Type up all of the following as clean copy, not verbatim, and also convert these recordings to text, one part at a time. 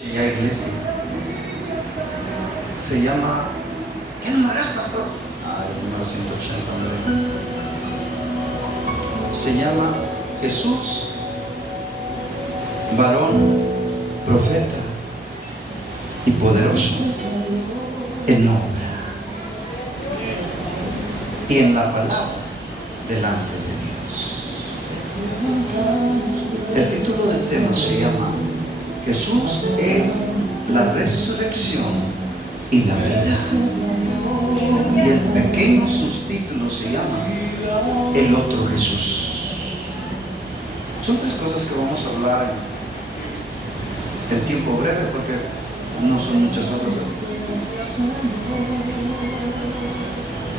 La iglesia se llama, ¿qué número es, pastor? El número 189. Se llama Jesús, varón, profeta y poderoso en obra y en la palabra delante de Dios. El título del tema se llama Jesús es la resurrección y la vida. Y el pequeño subtítulo se llama El otro Jesús. Son tres cosas que vamos a hablar en tiempo breve porque no son muchas horas.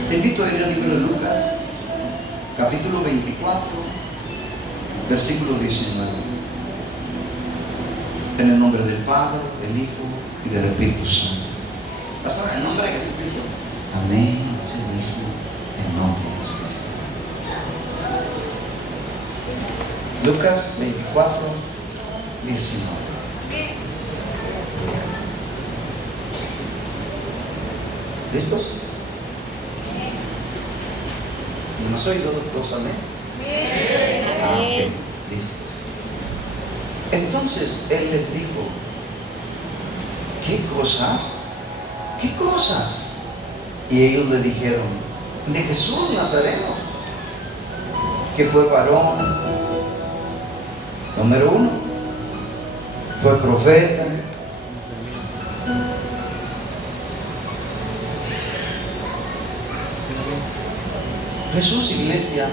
Te invito a ir al libro de Lucas, capítulo 24, versículo 19. En el nombre del Padre, del Hijo y del Espíritu Santo. Pastor, en el nombre de Jesucristo. Amén. Ese mismo, en nombre de Jesucristo. Lucas 24, 19. ¿Listos? ¿No has oído todos? Amén. Ok, listos. Entonces él les dijo: ¿qué cosas? ¿Qué cosas? Y ellos le dijeron: de Jesús Nazareno, que fue varón, número 1, fue profeta, Jesús, iglesia,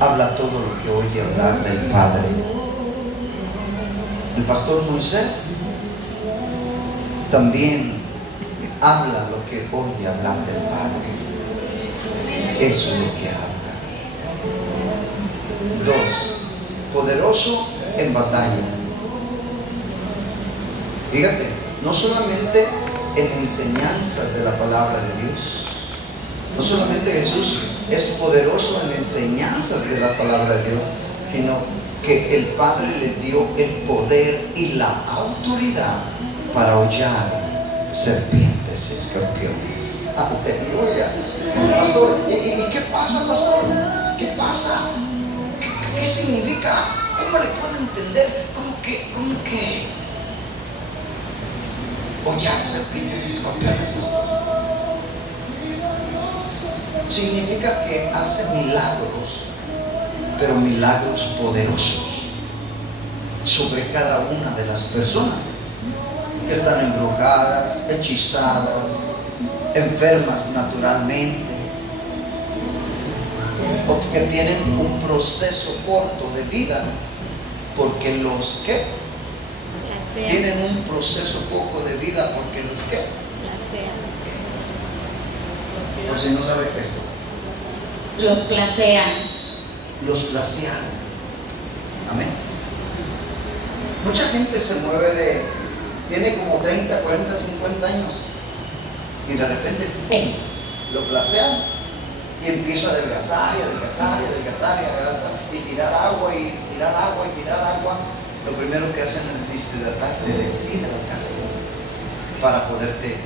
habla todo lo que oye hablar del Padre. El pastor Moisés también habla lo que oye hablar del Padre. Eso es lo que habla. 2, poderoso en batalla. Fíjate, no solamente en enseñanzas de la palabra de Dios. No solamente Jesús es poderoso en enseñanzas de la palabra de Dios, sino que el Padre le dio el poder y la autoridad para hollar serpientes y escorpiones. Aleluya. Pastor, ¿y qué pasa, pastor? ¿Qué pasa? ¿Qué significa? ¿Cómo le puedo entender? ¿Cómo que hollar serpientes y escorpiones, pastor? Significa que hace milagros, pero milagros poderosos sobre cada una de las personas que están embrujadas, hechizadas, enfermas naturalmente, o que tienen un proceso corto de vida, porque los que tienen un proceso poco de vida, porque los que por si no sabe esto, los placean. Los placearon. Amén. Mucha gente se mueve tiene como 30, 40, 50 años y de repente ¡pum!, lo placean y empieza a adelgazar y adelgazar y adelgazar y adelgazar y tirar agua y tirar agua y tirar agua. Lo primero que hacen es deshidratarte para poderte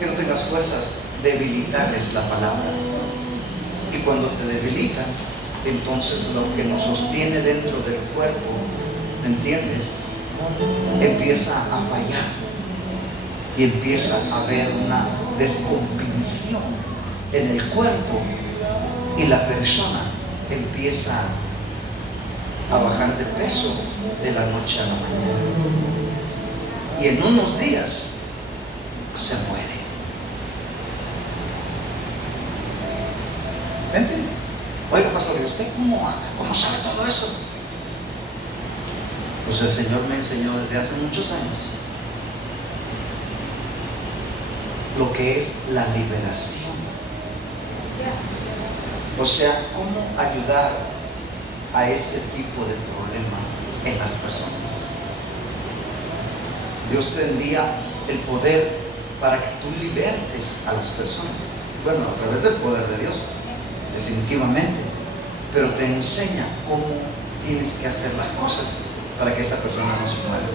que no tengas fuerzas, debilitarles la palabra. Y cuando te debilitan, entonces lo que nos sostiene dentro del cuerpo, ¿me entiendes?, empieza a fallar y empieza a haber una descompensación en el cuerpo y la persona empieza a bajar de peso de la noche a la mañana y en unos días se muere. ¿Me entiendes? Oiga, pastor, ¿y usted cómo sabe todo eso? Pues el Señor me enseñó desde hace muchos años lo que es la liberación. O sea, cómo ayudar a ese tipo de problemas en las personas. Dios te envía el poder para que tú libertes a las personas. Bueno, a través del poder de Dios, definitivamente, pero te enseña cómo tienes que hacer las cosas para que esa persona no se muera.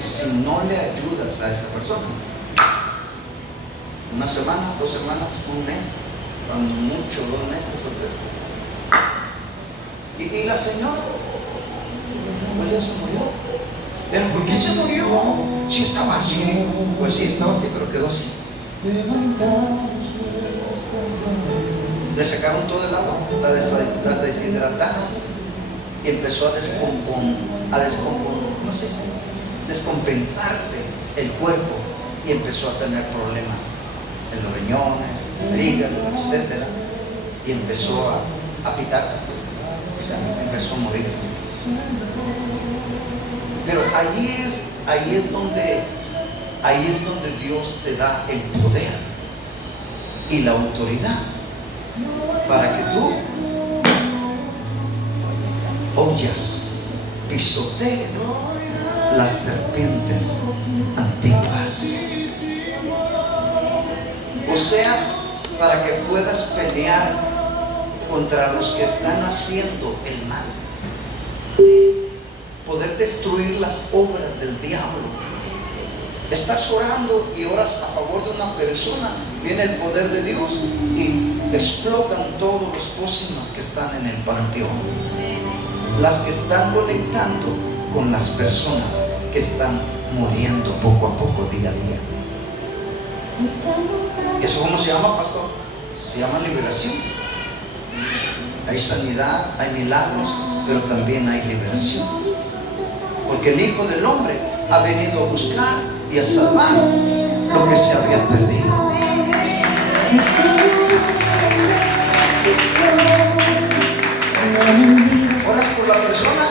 Si no le ayudas a esa persona, una semana, 2 semanas, un mes, cuando mucho, 2 meses o 3. Y la señora, pues ya se murió. ¿Pero por qué se murió? Si estaba así. Pues sí, estaba así, pero quedó así. Le sacaron todo el agua, la deshidrataron y empezó a ¿cómo se dice? Descompensarse el cuerpo y empezó a tener problemas en los riñones, el hígado, etc. Y empezó a pitar, o sea, empezó a morir. Pero ahí es donde Dios te da el poder y la autoridad para que tú oyas, pisotees las serpientes antiguas. O sea, para que puedas pelear contra los que están haciendo el mal, poder destruir las obras del diablo. Estás orando y oras a favor de una persona, viene el poder de Dios y explotan todos los pócimas que están en el panteón, las que están conectando con las personas que están muriendo poco a poco, día a día. ¿Y eso cómo se llama, pastor? Se llama liberación. Hay sanidad, hay milagros, pero también hay liberación, porque el Hijo del Hombre ha venido a buscar y a salvar lo que se había perdido. Oras por la persona,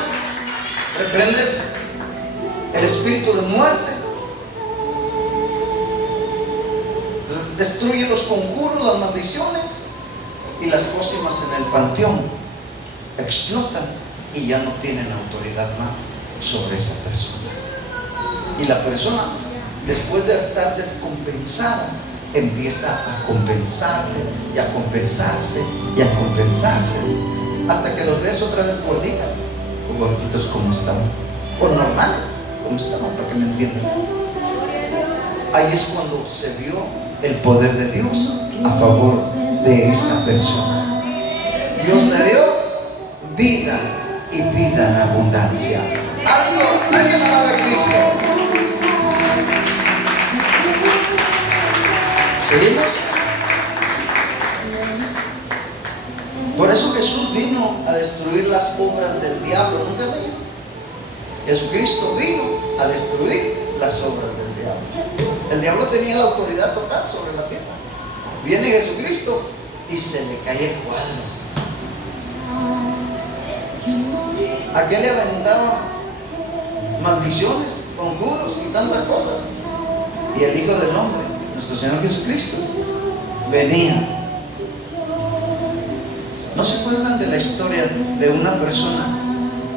reprendes el espíritu de muerte, destruye los conjuros, las maldiciones, y las pócimas en el panteón explotan y ya no tienen autoridad más sobre esa persona. Y la persona, después de estar descompensada, empieza a compensarle y a compensarse y a compensarse, hasta que los ves otra vez gorditas o gorditos como estaban, o normales como estaban, para que me entiendas. Ahí es cuando se vio el poder de Dios a favor de esa persona. Dios le dio vida y vida en abundancia. Alguien alaba a Cristo. ¿Seguimos? Por eso Jesús vino a destruir las obras del diablo. ¿Nunca leído? Jesucristo vino a destruir las obras del diablo. El diablo tenía la autoridad total sobre la tierra. Viene Jesucristo y se le cae el cuadro. ¿A qué le aventaba maldiciones, conjuros y tantas cosas? Y el Hijo del Hombre, nuestro Señor Jesucristo, venía. ¿No se acuerdan de la historia de una persona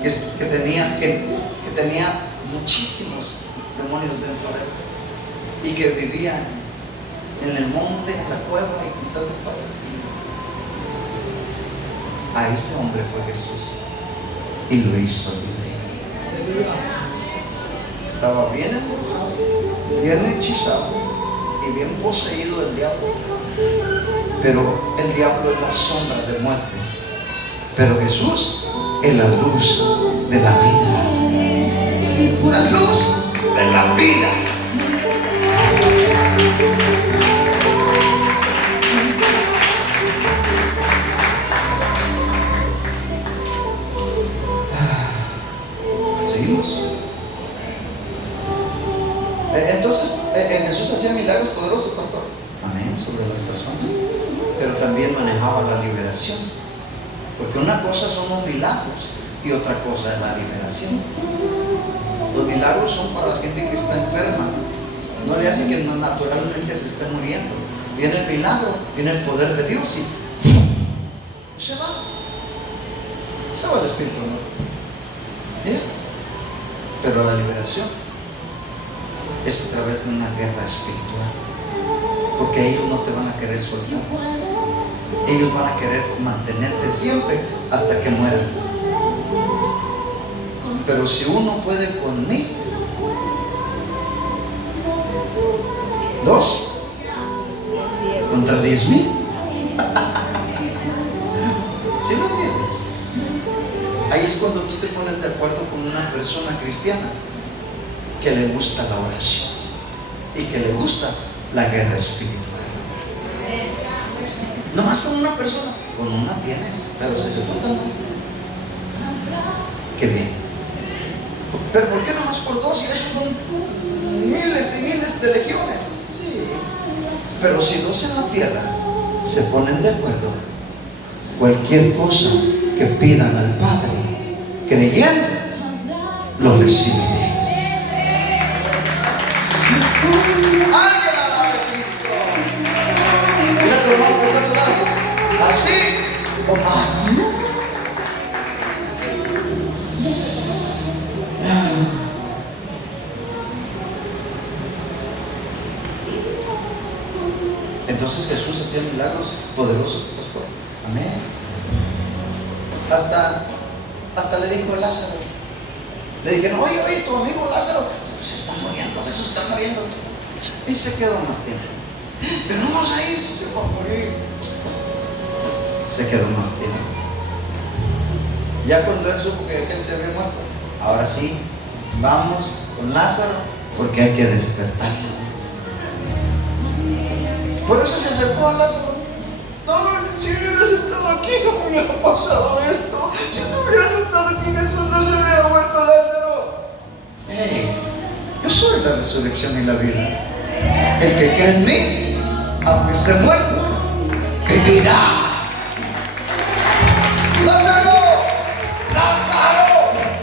que tenía muchísimos demonios dentro de él y que vivía en el monte, en la cueva y en tantas partes? A ese hombre fue Jesús y lo hizo libre. Estaba bien embrujado, bien hechizado y bien poseído del diablo, pero el diablo es la sombra de muerte, pero Jesús es la luz de la vida, la luz de la vida. Seguimos. Entonces Jesús hacía milagros poderosos, pastor. Amén, sobre las personas, pero también manejaba la liberación, porque una cosa son los milagros y otra cosa es la liberación. Los milagros son para la gente que está enferma, no le hace que naturalmente se esté muriendo. Viene el milagro, viene el poder de Dios y se va el espíritu, ¿no? ¿Yeah? Pero la liberación es a través de una guerra espiritual, porque ellos no te van a querer soltar, ellos van a querer mantenerte siempre hasta que mueras. Pero si uno puede con 1000, 2 contra 10,000. ¿Sí lo entiendes? Ahí es cuando tú te pones de acuerdo con una persona cristiana que le gusta la oración y que le gusta la guerra espiritual. No más con una persona, con una tienes, pero se disfruta más. Qué bien. Pero ¿por qué no más por 2? Y eso son miles y miles de legiones. Sí. Pero si 2 en la tierra se ponen de acuerdo, cualquier cosa que pidan al Padre, creyendo, lo recibiréis. Alguien alabe a Cristo. Mira tu hermano que está a tu lado. Así o más. Entonces Jesús hacía milagros poderosos, pastor. Amén. Hasta le dijo a Lázaro. Le dijeron, oye, tu amigo Lázaro se está muriendo, Jesús está muriendo. Y se quedó más tiempo. Pero no vamos a ir, se va a morir. Se quedó más tiempo. Ya cuando él supo que aquel se había muerto, ahora sí, vamos con Lázaro porque hay que despertarlo. Por eso se acercó a Lázaro. No, si hubieras estado aquí no me hubiera pasado esto. Si no hubieras estado aquí, Jesús, no se hubiera muerto Lázaro. Hey, yo soy la resurrección y la vida. El que cree en mí, aunque esté muerto, vivirá. Lázaro,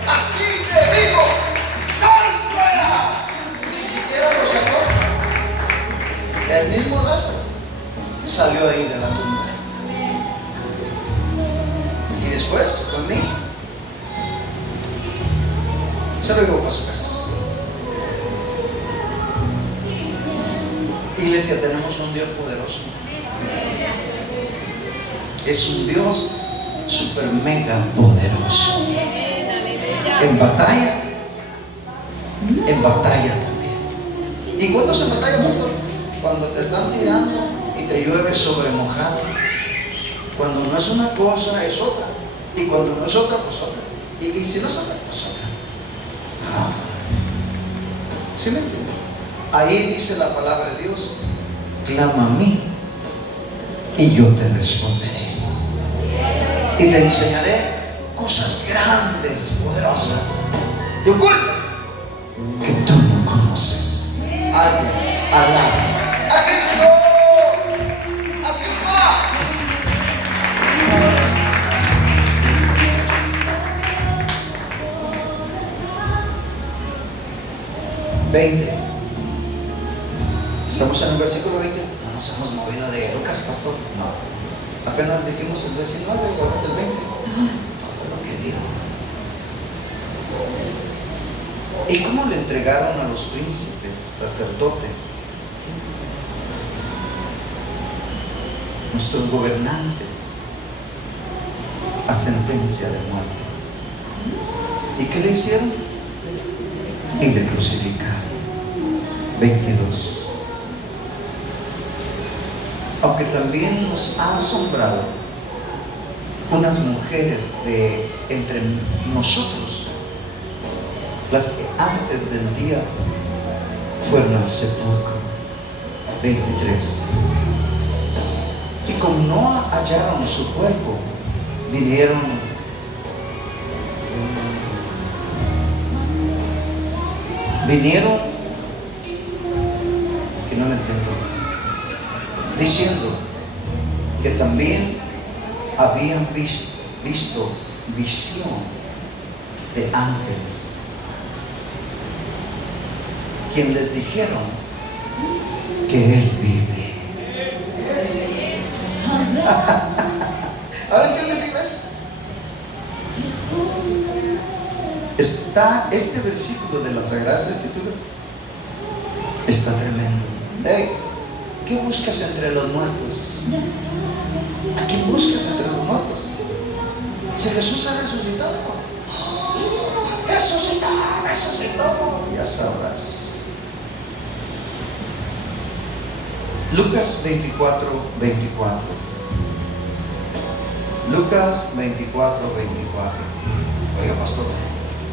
aquí te digo, sal fuera. Ni siquiera lo sacó. El mismo Lázaro salió ahí de la tumba. Y después, conmigo, se lo llevó para su casa. Iglesia, tenemos un Dios poderoso. Es un Dios super mega poderoso. En batalla también. ¿Y cuándo se batalla, pastor? Cuando te están tirando y te llueve sobre mojado. Cuando no es una cosa, es otra. Y cuando no es otra, pues otra. Y si no es otra, pues otra. ¿Sí me entiendes? Ahí dice la palabra de Dios: clama a mí y yo te responderé. Y te enseñaré cosas grandes, poderosas y ocultas que tú no conoces. Alguien alaba a Cristo. Así más. 20. Estamos en el versículo 20. No nos hemos movido de Lucas, pastor. No. Apenas dijimos el 19 y ahora es el 20. Todo lo que dijo. ¿Y cómo le entregaron a los príncipes, sacerdotes, nuestros gobernantes, a sentencia de muerte? ¿Y qué le hicieron? Y le crucificaron. 22. Aunque también nos ha asombrado unas mujeres de entre nosotros, las que antes del día fueron al sepulcro. 23. Y como no hallaron su cuerpo, vinieron que no lo entiendo, diciendo que también habían visto visión de ángeles, quien les dijeron que Él vive. ¿Ahora entiendes, iglesia? Está este versículo de las Sagradas Escrituras. Está tremendo. Hey, ¿qué buscas entre los muertos? ¿A quién buscas entre los muertos? Si Jesús ha resucitado, resucitó, ya sabrás. Lucas 24, 24. Lucas 24, 24. Oiga, pastor,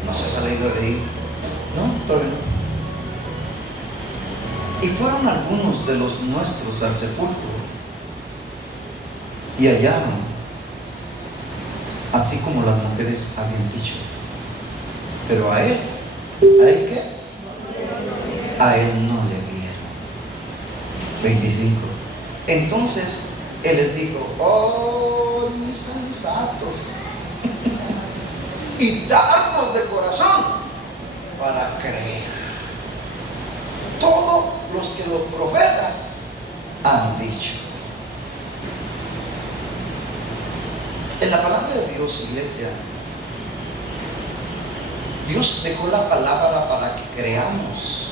¿no se ha salido de ahí? No, todavía no. Y fueron algunos de los nuestros al sepulcro y hallaron, así como las mujeres habían dicho. Pero ¿a él qué? A él no le vieron. 25. Entonces él les dijo: oh, insensatos y tardos de corazón para creer todo los que los profetas han dicho. En la palabra de Dios, iglesia, Dios dejó la palabra para que creamos,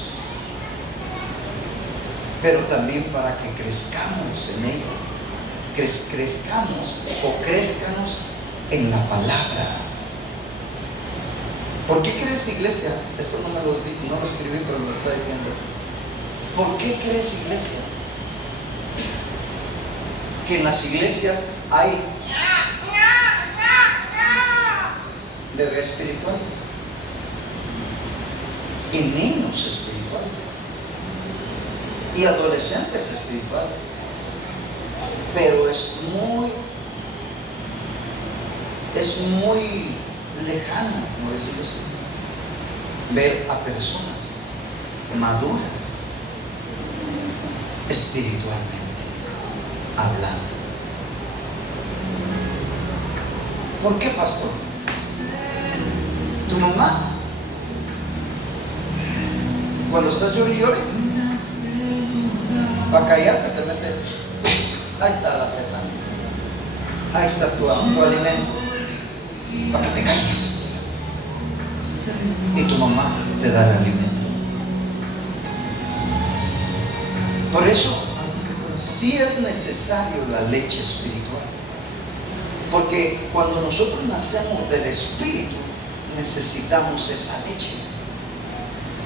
pero también para que crezcamos en ella. Crezcamos en la palabra. ¿Por qué crees, iglesia? Esto no lo escribí, pero lo está diciendo. ¿Por qué crees, iglesia, que en las iglesias hay bebés espirituales y niños espirituales y adolescentes espirituales? Pero es muy lejano, como decirlo así, ver a personas maduras espiritualmente hablando. ¿Por qué, pastor? Tu mamá, cuando estás llorando y llore, para callarte te mete, ahí está la teta, ahí está tu alimento, para que te calles, y tu mamá te da el alimento. Por eso sí es necesario la leche espiritual, porque cuando nosotros nacemos del Espíritu necesitamos esa leche,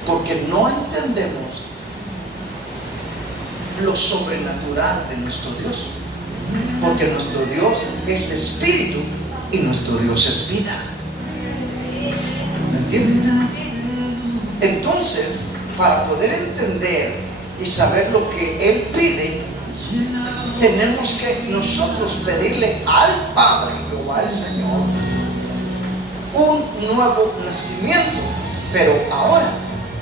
porque no entendemos lo sobrenatural de nuestro Dios, porque nuestro Dios es espíritu y nuestro Dios es vida. ¿Me entiendes? Entonces, para poder entender y saber lo que Él pide, tenemos que nosotros pedirle al Padre o al Señor un nuevo nacimiento, pero ahora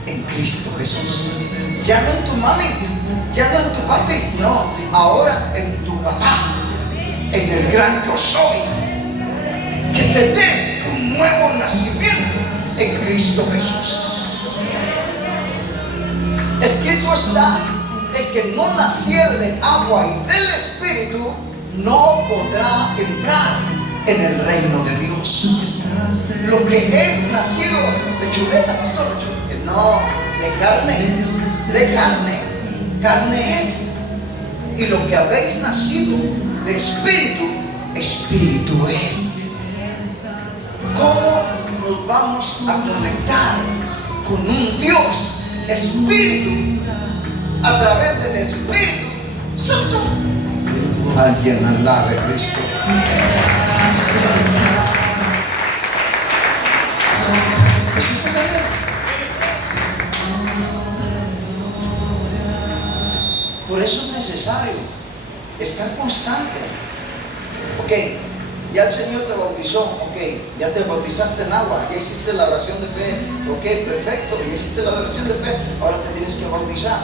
en Cristo Jesús. Ya no en tu mami, ya no en tu papi, no, ahora en tu papá, en el gran yo soy, que te dé un nuevo nacimiento en Cristo Jesús. Escrito está: el que no naciere de agua y del Espíritu no podrá entrar en el reino de Dios. Lo que es nacido de chuleta, pastor, de chuleta, no, de carne es. Y lo que habéis nacido de espíritu, espíritu es. ¿Cómo nos vamos a conectar con un Dios espíritu a través del Espíritu Santo? Alguien alabe a Cristo. Pues es entender. Por eso es necesario estar constante. Ok, ya el Señor te bautizó, ok, ya te bautizaste en agua, ya hiciste la oración de fe, ok, perfecto, ya hiciste la oración de fe, ahora te tienes que bautizar.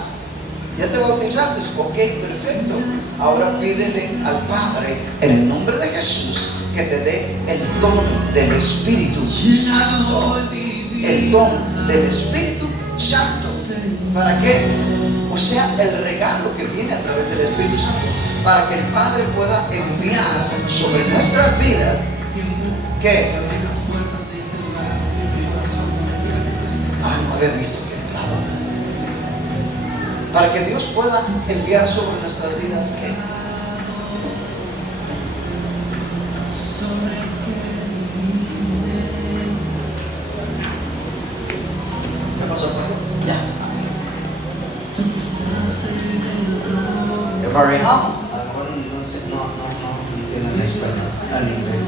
Ya te bautizaste, ok, perfecto, ahora pídele al Padre en el nombre de Jesús que te dé el don del Espíritu Santo, el don del Espíritu Santo. ¿Para qué? O sea, el regalo que viene a través del Espíritu Santo, para que el Padre pueda enviar sobre nuestras vidas que no había visto que claro, para que Dios pueda enviar sobre nuestras vidas que pasó? Ya. Very how? A lo mejor no entienden español, al inglés.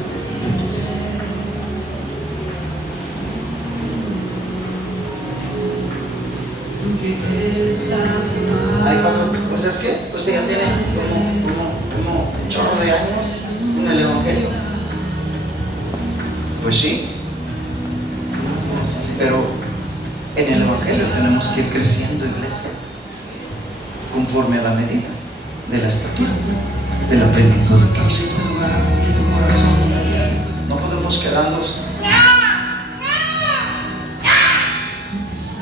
Entonces, ahí pasó. Pues es que usted ya tiene como un chorro de años en el Evangelio. Pues sí. Pero en el Evangelio tenemos que ir creciendo, iglesia, conforme a la medida de la estatura de la plenitud de Cristo. No podemos quedarnos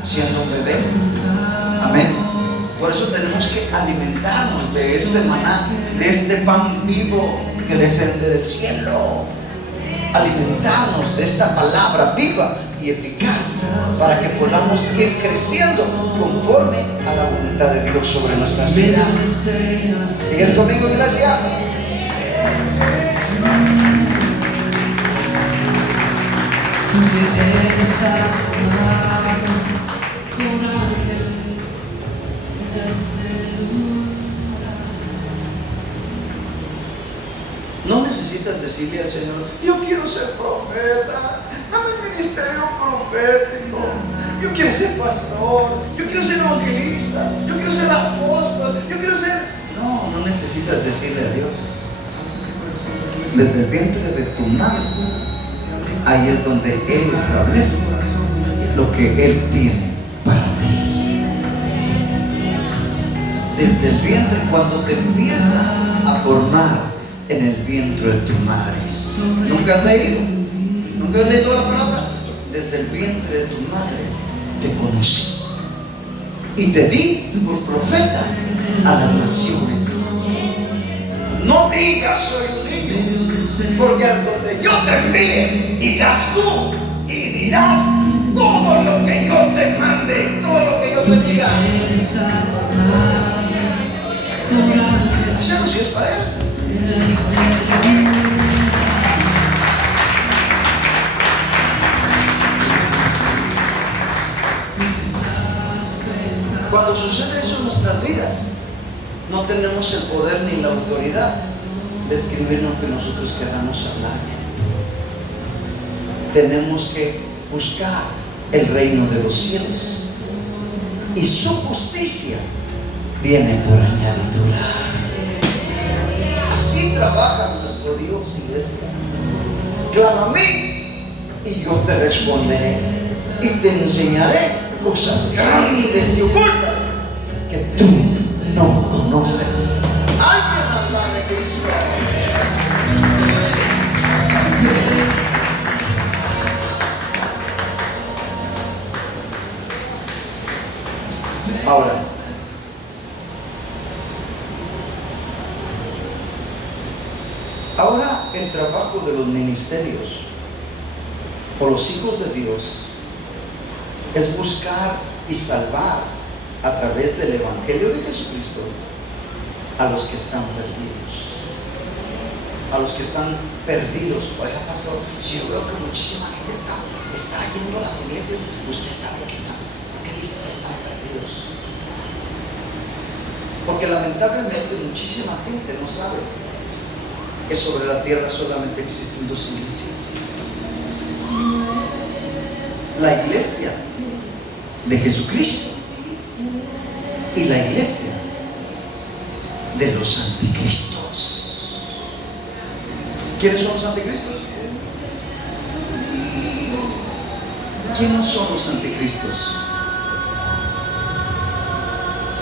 siendo un bebé. Amén. Por eso tenemos que alimentarnos de este maná, de este pan vivo que desciende del cielo. Alimentarnos de esta palabra viva y eficaz para que podamos ir creciendo conforme a la voluntad de Dios sobre nuestras vidas. ¿Sigues conmigo, iglesia? No necesitas decirle al Señor: yo quiero ser profeta, dame un ministerio profético, yo quiero ser pastor, yo quiero ser evangelista, yo quiero ser apóstol, yo quiero ser... No necesitas decirle a Dios. Desde el vientre de tu madre, ahí es donde Él establece lo que Él tiene para ti. Desde el vientre, cuando te empieza a formar en el vientre de tu madre. ¿Nunca has leído? ¿Nunca has leído la palabra? Desde el vientre de tu madre te conocí y te di por profeta a las naciones. No digas soy un niño, porque al donde yo te envíe irás tú y dirás todo lo que yo te mande, todo lo que yo te diga. Ese anuncio es para Él. Cuando sucede eso en nuestras vidas, no tenemos el poder ni la autoridad de escribir lo que nosotros queramos hablar. Tenemos que buscar el reino de los cielos y su justicia viene por añadidura. Así trabaja nuestro Dios, iglesia. Clama a mí y yo te responderé y te enseñaré cosas grandes y ocultas que tú no conoces. Alguien habla de Cristo. Ahora el trabajo de los ministerios o los hijos de Dios es buscar y salvar a través del Evangelio de Jesucristo a los que están perdidos. A los que están perdidos. Oiga, pastor, si yo veo que muchísima gente está yendo a las iglesias, usted sabe que dice que están perdidos. Porque lamentablemente muchísima gente no sabe que sobre la tierra solamente existen dos iglesias: la iglesia de Jesucristo y la iglesia de los anticristos. ¿Quiénes son los anticristos? ¿Quiénes son los anticristos?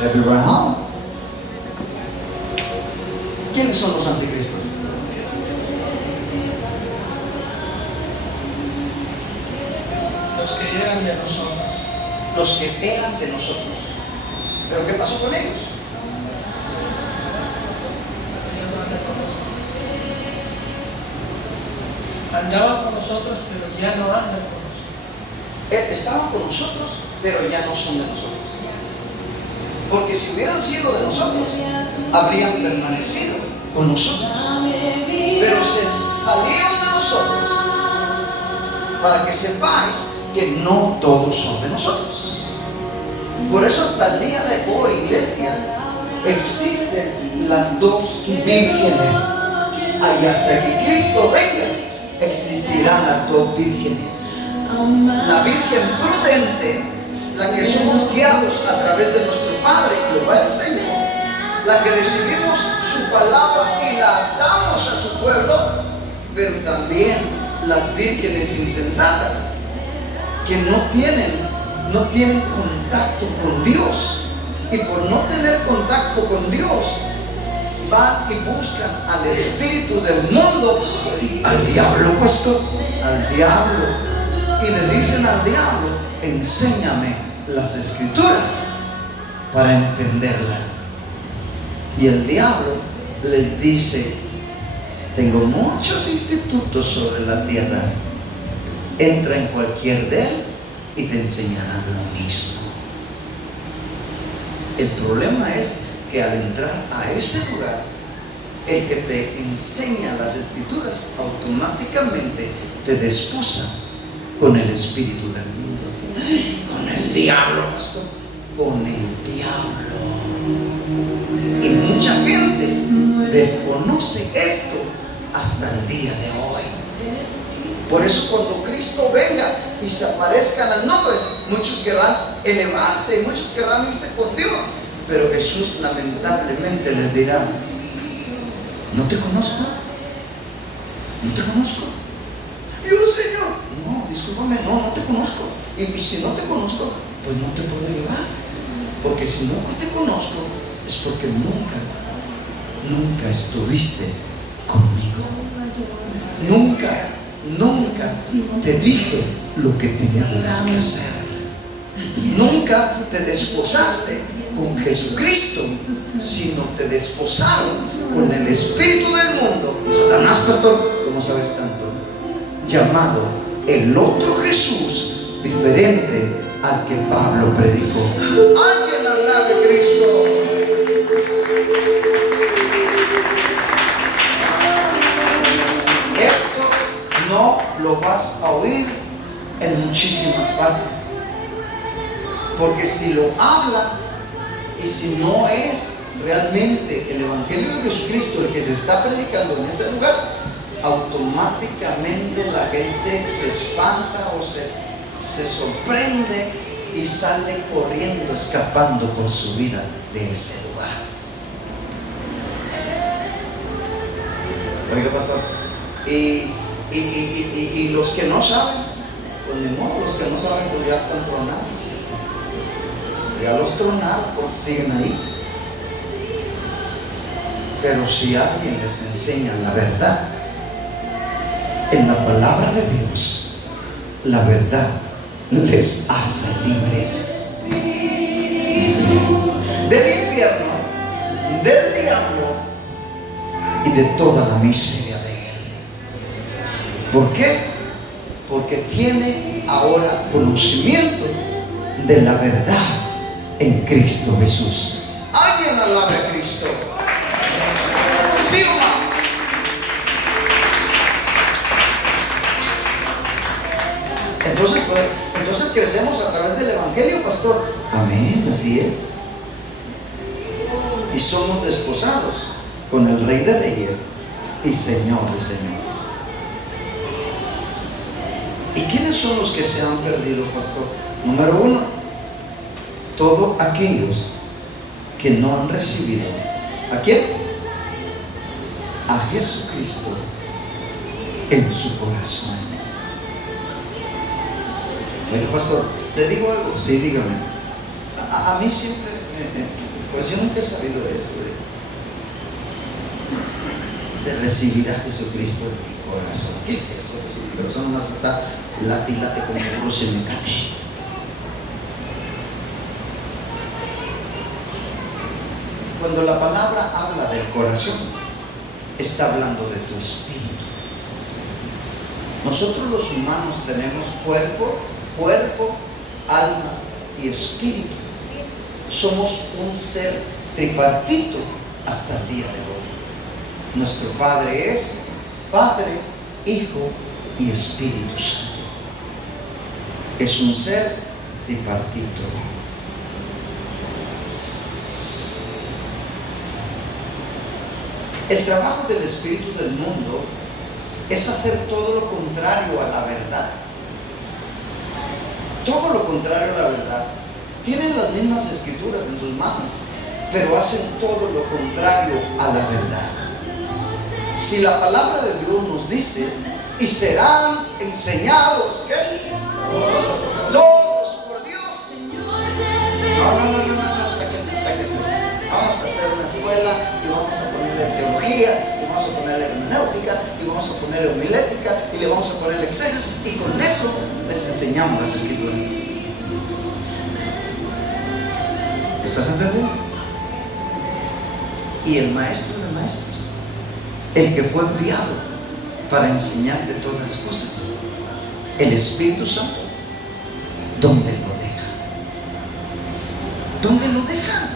Everyone home. ¿Quiénes son los anticristos? Los que eran de nosotros. Los que eran de nosotros. ¿Pero qué pasó con ellos? Andaban con nosotros, pero ya no andan con nosotros. Estaban con nosotros, pero ya no son de nosotros. Porque si hubieran sido de nosotros, habrían permanecido con nosotros. Pero se salieron de nosotros para que sepáis que no todos son de nosotros. Por eso hasta el día de hoy, iglesia, existen las dos vírgenes. Y hasta que Cristo venga, existirán las dos vírgenes. La Virgen prudente, la que somos guiados a través de nuestro Padre, Jehová el Señor, la que recibimos su palabra y la damos a su pueblo, pero también las vírgenes insensatas, que no tienen contacto con Dios, y por no tener contacto con Dios, van y buscan al espíritu del mundo, al diablo, pastor, al diablo, y le dicen al diablo: enséñame las escrituras para entenderlas. Y el diablo les dice: tengo muchos institutos sobre la tierra, entra en cualquier de él y te enseñarán lo mismo. El problema es que al entrar a ese lugar, el que te enseña las escrituras automáticamente te desposa con el espíritu del mundo. Con el diablo, pastor, con el diablo. Y mucha gente desconoce esto hasta el día de hoy. Por eso cuando Cristo venga y se aparezcan las nubes, muchos querrán elevarse, muchos querrán irse con Dios, pero Jesús lamentablemente les dirá: no te conozco, no te conozco. Y yo: Señor, no, discúlpame, no te conozco. Y si no te conozco, pues no te puedo llevar, porque si no te conozco es porque nunca estuviste conmigo. Nunca te dije lo que tenías que hacer. Nunca te desposaste con Jesucristo, sino te desposaron con el espíritu del mundo. Y Satanás, pastor, ¿cómo sabes tanto? Llamado el otro Jesús, diferente al que Pablo predicó. Alguien alabe a Cristo. Esto no lo vas a oír en muchísimas partes, porque si lo hablan y si no es realmente el Evangelio de Jesucristo el que se está predicando en ese lugar, automáticamente la gente se espanta o se sorprende y sale corriendo, escapando por su vida de ese lugar. Oiga, pastor, y los que no saben, pues ni modo, los que no saben pues ya están tronados. Ya los tronaron porque siguen ahí. Pero si alguien les enseña la verdad, en la palabra de Dios, la verdad les hace libres del infierno, del diablo y de toda la miseria de él. ¿Por qué? Porque tiene ahora conocimiento de la verdad en Cristo Jesús. Alguien alabe a Cristo. Sí o más. Entonces crecemos a través del Evangelio, pastor. Amén, así es. Y somos desposados con el Rey de Reyes y Señor de Señores. ¿Y quiénes son los que se han perdido, pastor? Número uno, todos aquellos que no han recibido ¿a quién? A Jesucristo en su corazón. Bueno, pastor, ¿le digo algo? Sí, dígame. A mí siempre, pues yo nunca he sabido esto de recibir a Jesucristo en mi corazón. ¿Qué es eso? Si mi corazón nomás está late y late como un ruso en mecate. Cuando la palabra habla del corazón, está hablando de tu espíritu. Nosotros los humanos tenemos cuerpo, alma y espíritu. Somos un ser tripartito hasta el día de hoy. Nuestro Padre es Padre, Hijo y Espíritu Santo. Es un ser tripartito. El trabajo del espíritu del mundo es hacer todo lo contrario a la verdad. Todo lo contrario a la verdad. Tienen las mismas escrituras en sus manos, pero hacen todo lo contrario a la verdad. Si la palabra de Dios nos dice, y serán enseñados, ¿qué? Todos por Dios. No, sáquense. Vamos a hacer una escuela y vamos a ponerle teología, y vamos a ponerle hermenéutica, y vamos a ponerle homilética, y le vamos a ponerle exégesis, y con eso les enseñamos las escrituras. ¿Estás entendiendo? Y el maestro de maestros, el que fue enviado para enseñar de todas las cosas, el Espíritu Santo, ¿dónde lo deja? ¿Dónde lo dejan?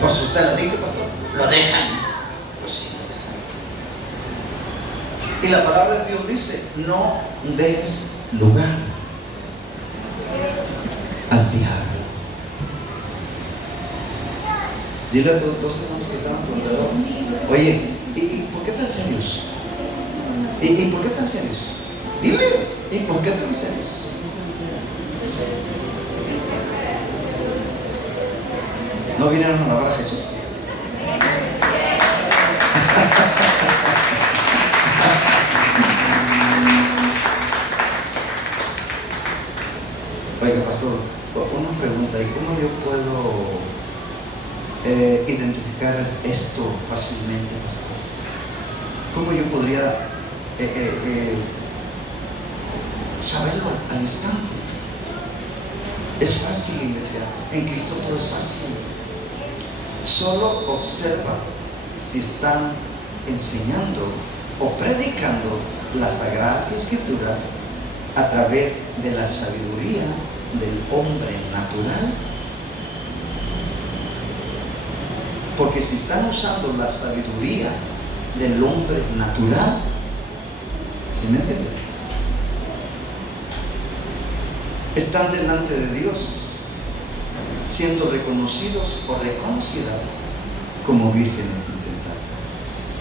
Pues usted lo dijo, pastor, lo dejan. Pues sí, lo dejan. Y la palabra de Dios dice, no des lugar al diablo. Dile a tus dos hermanos que están a tu alrededor, oye, ¿y por qué tan serios? ¿Y por qué tan serios? Dile, ¿y por qué tan serios? ¿No vinieron a alabar a Jesús? Oiga, pastor, una pregunta, ¿y cómo yo puedo identificar esto fácilmente, pastor? ¿Cómo yo podría saberlo al instante? Es fácil, iglesia. En Cristo todo es fácil. Solo observa si están enseñando o predicando las sagradas escrituras a través de la sabiduría del hombre natural. Porque si están usando la sabiduría del hombre natural, ¿sí me entiendes? Están delante de Dios siendo reconocidos o reconocidas como vírgenes insensatas.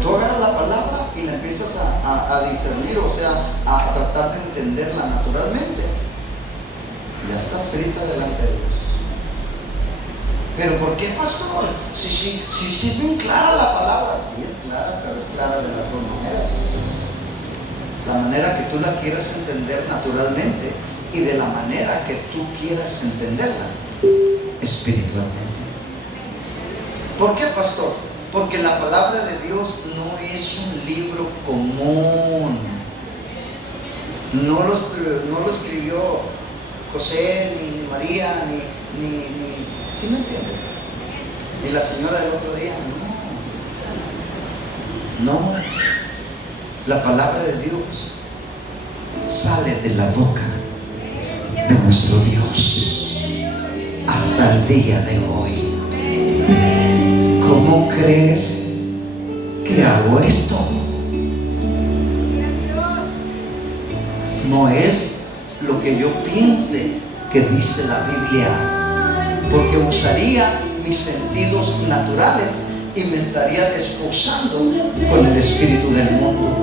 Tú agarras la palabra y la empiezas a discernir, o sea, a tratar de entenderla naturalmente. Ya estás frita delante de Dios. ¿Pero por qué, pastor? Si es bien clara la palabra. Sí es clara, pero es clara de las dos maneras. La manera que tú la quieras entender naturalmente y de la manera que tú quieras entenderla espiritualmente. ¿Por qué, pastor? Porque la palabra de Dios no es un libro común. No lo escribió José, ni María, ni ¿sí me entiendes? Ni la señora del otro día, no. La palabra de Dios sale de la boca de nuestro Dios hasta el día de hoy. ¿Cómo crees que hago esto? No es lo que yo piense que dice la Biblia, porque usaría mis sentidos naturales y me estaría desposando con el espíritu del mundo.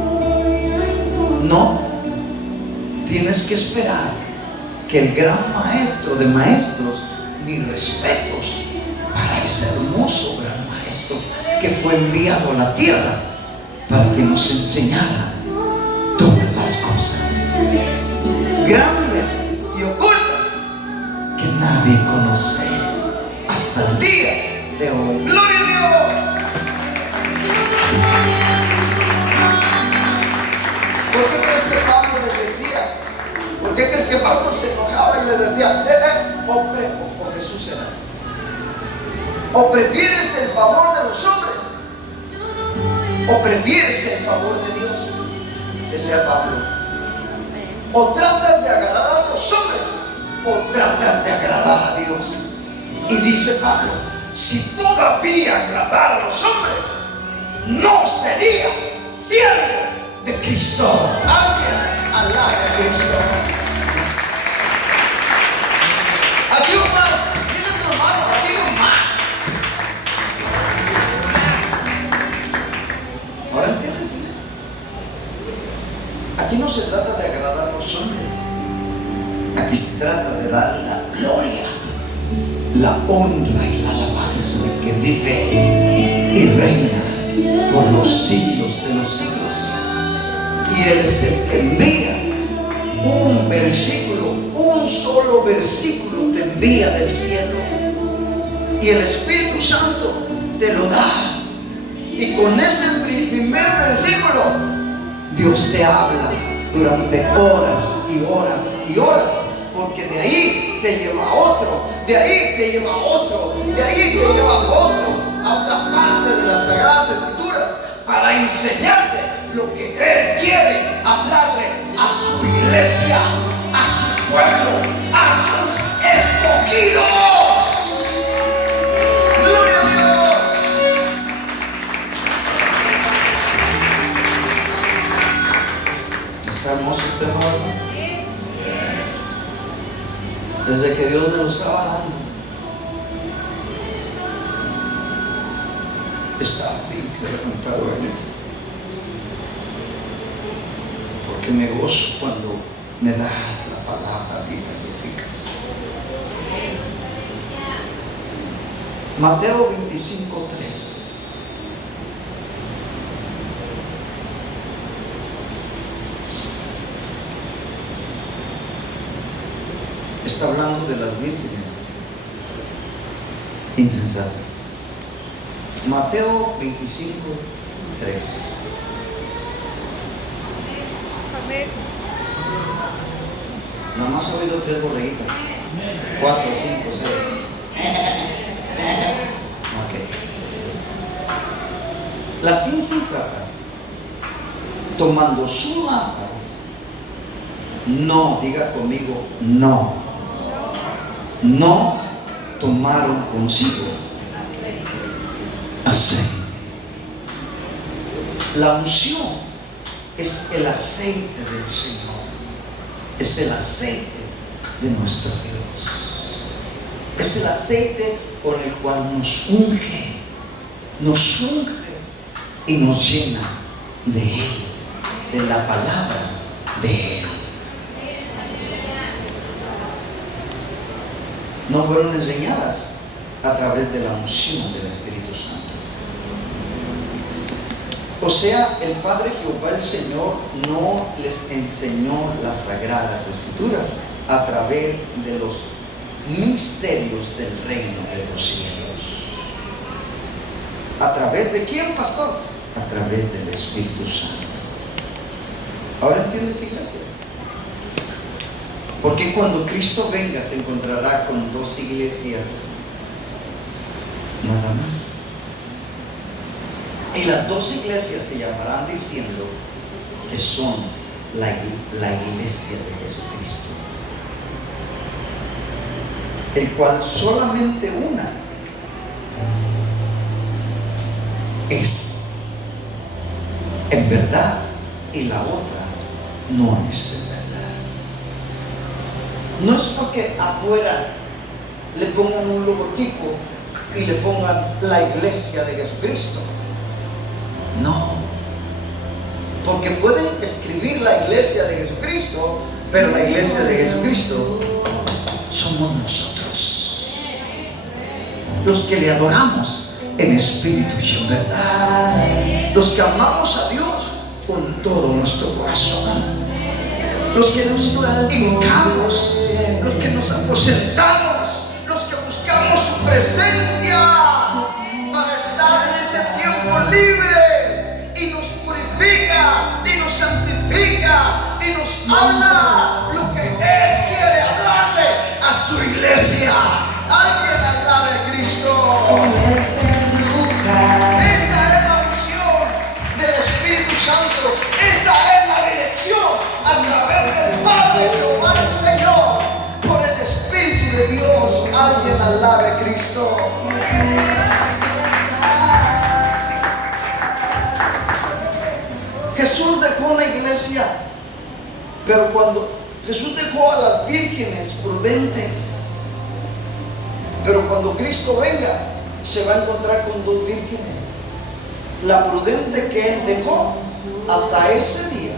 No, tienes que esperar que el gran maestro de maestros, mis respetos para ese hermoso gran maestro que fue enviado a la tierra para que nos enseñara todas las cosas grandes y ocultas que nadie conoce hasta el día de hoy. ¡Gloria a Dios! ¿Por qué crees que Pablo les decía? ¿Por qué crees que Pablo se enojaba y les decía, o Jesús era? ¿O prefieres el favor de los hombres? ¿O prefieres el favor de Dios? Decía Pablo. ¿O tratas de agradar a los hombres? ¿O tratas de agradar a Dios? Y dice Pablo, si todavía agradara a los hombres, no sería siervo de Cristo. Alguien alabe a Cristo. Así un más. Aquí no se trata de agradar a los hombres. Aquí se trata de dar la gloria, la honra y la alabanza al que vive y reina por los siglos de los siglos. Y Él es el que envía un versículo, un solo versículo te envía del cielo. Y el Espíritu Santo te lo da. Y con ese primer versículo, Dios te habla durante horas y horas y horas. Porque de ahí te lleva a otro, de ahí te lleva a otro, de ahí te lleva a otro, a otra parte de las Sagradas Escrituras, para enseñarte lo que Él quiere hablarle a su iglesia, a su pueblo, a sus escogidos. ¡Gloria a Dios! Está hermoso el tema, ¿verdad? Desde que Dios me lo estaba dando, estaba bien quebrantado en Él. Porque me gozo cuando me da la palabra viva y eficaz. Mateo 25:3. Está hablando de las vírgenes insensatas. Mateo 25:3. Nada más he oído 3 borreguitas. 4, 5, 6. Ok. Las insensatas, tomando sus lámparas, no, diga conmigo, no tomaron consigo aceite. La unción es el aceite del Señor, es el aceite de nuestro Dios, es el aceite con el cual nos unge y nos llena de Él, de la palabra de Él. No fueron enseñadas a través de la unción del Espíritu Santo. O sea, el Padre Jehová el Señor no les enseñó las Sagradas Escrituras a través de los misterios del reino de los cielos. ¿A través de quién, pastor? A través del Espíritu Santo. ¿Ahora entiendes, iglesia? Porque cuando Cristo venga se encontrará con 2 iglesias nada más. Y las 2 iglesias se llamarán diciendo que son la iglesia de Jesucristo, el cual solamente una es en verdad y la otra no es en verdad. No es porque afuera le pongan un logotipo y le pongan la iglesia de Jesucristo. No, porque pueden escribir la iglesia de Jesucristo, pero la iglesia de Jesucristo somos nosotros, los que le adoramos en espíritu y en verdad, los que amamos a Dios con todo nuestro corazón, los que nos hincamos, los que nos aposentamos, los que buscamos su presencia para estar en ese tiempo libres, y nos purifica y nos santifica y nos habla lo que Él quiere hablarle a su iglesia. Alguien alabe a Cristo. Esa es la unción del Espíritu Santo, esa es la dirección a través del Padre Jehová el Señor, por el Espíritu de Dios. Alguien alabe a Cristo. Jesús dejó una iglesia, pero cuando Jesús dejó a las vírgenes prudentes, pero cuando Cristo venga se va a encontrar con 2 vírgenes. La prudente que Él dejó hasta ese día